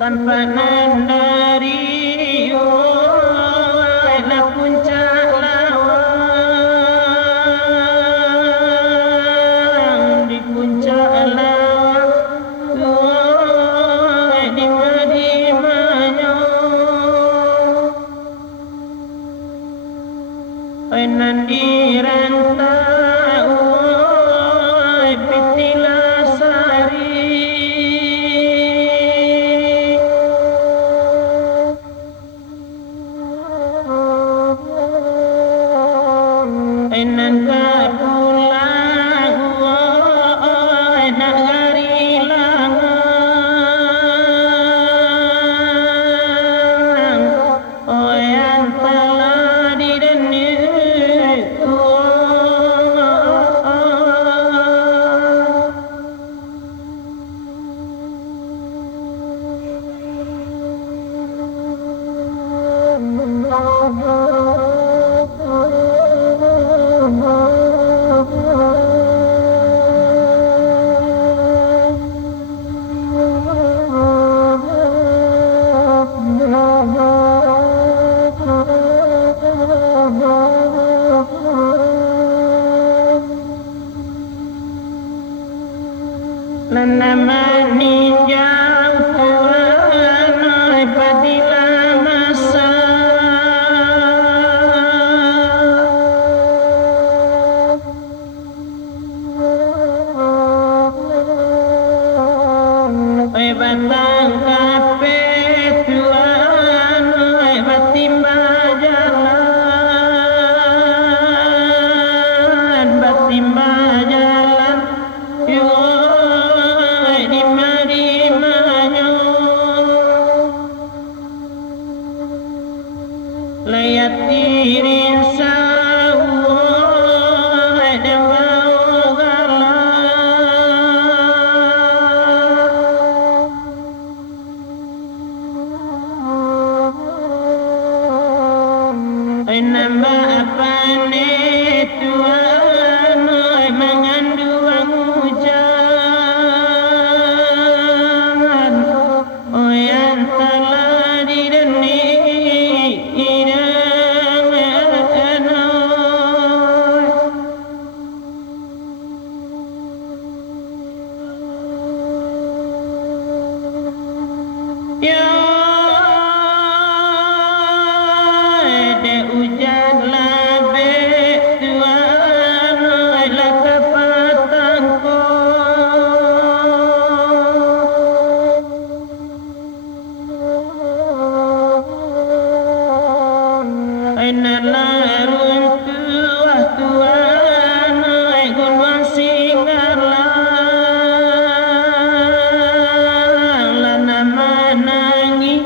tanpa nandari na puncak lawang di puncak lawang di madimanyo penandiran tahu pitilasari enan kapulang nak gari langang yang telah dideni Nama ninjau Tuhan padila masa batang kape Tuhan batimba jalan di madimanyo layat tirin sawo dan bau galau nama apa ne Tuhan mengandung hujan yang telah dideni ya de hujan labe Tuhan la kepatangko enalarun tuah Tuhan gunung singalang lana manangi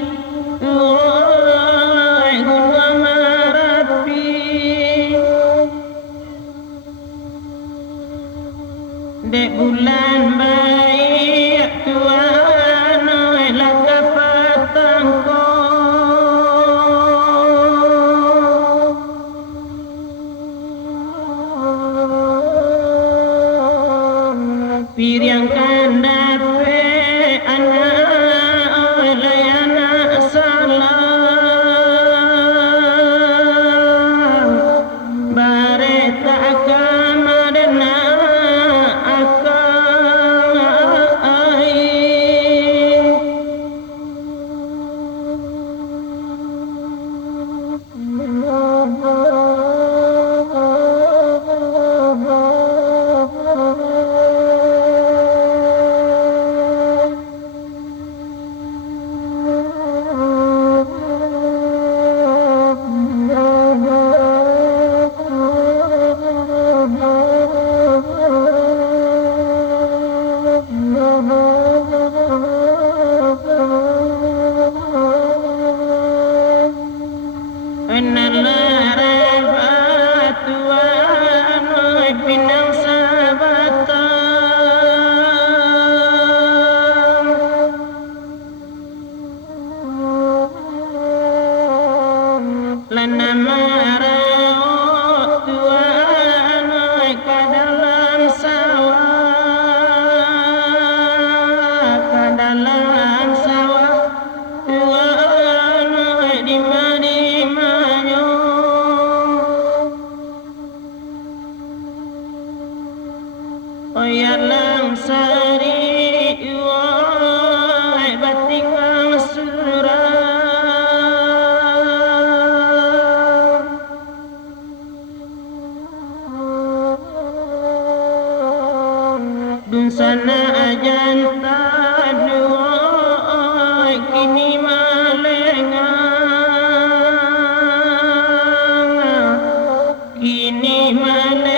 gunung marapi de bulan baik Tuhan la kapatangko Piriang kandape anak layana salam bare tak akan madana akan Senajan taduai kini malengang, kini malengang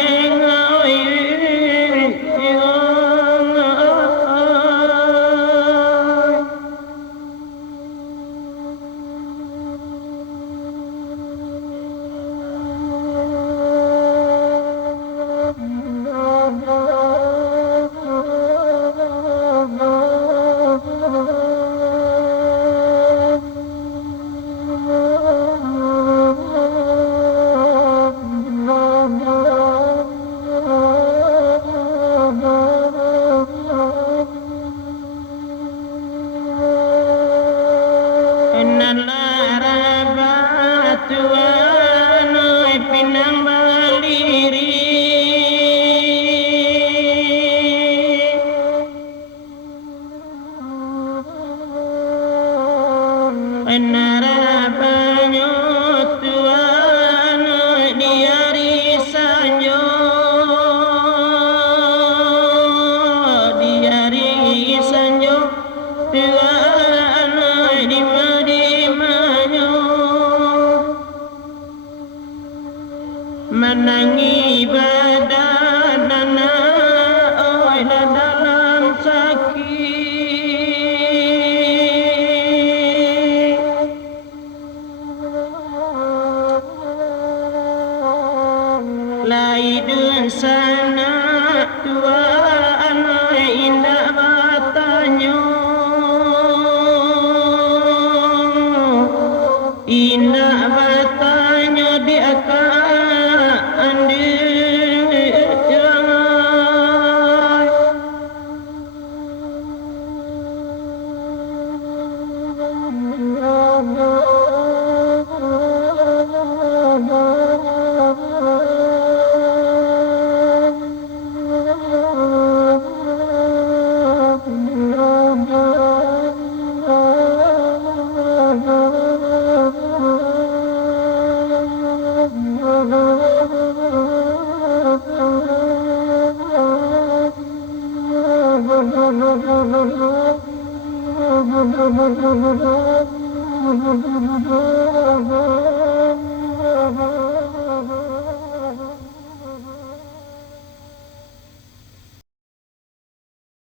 Tuanoi pinang baliri penarapanyo tuanoi diari sanjo tuanoi di madimanyo menangi badan anak oi dalam sakit laidun sana tuan oi indah batanyo indah batanyo di akan no.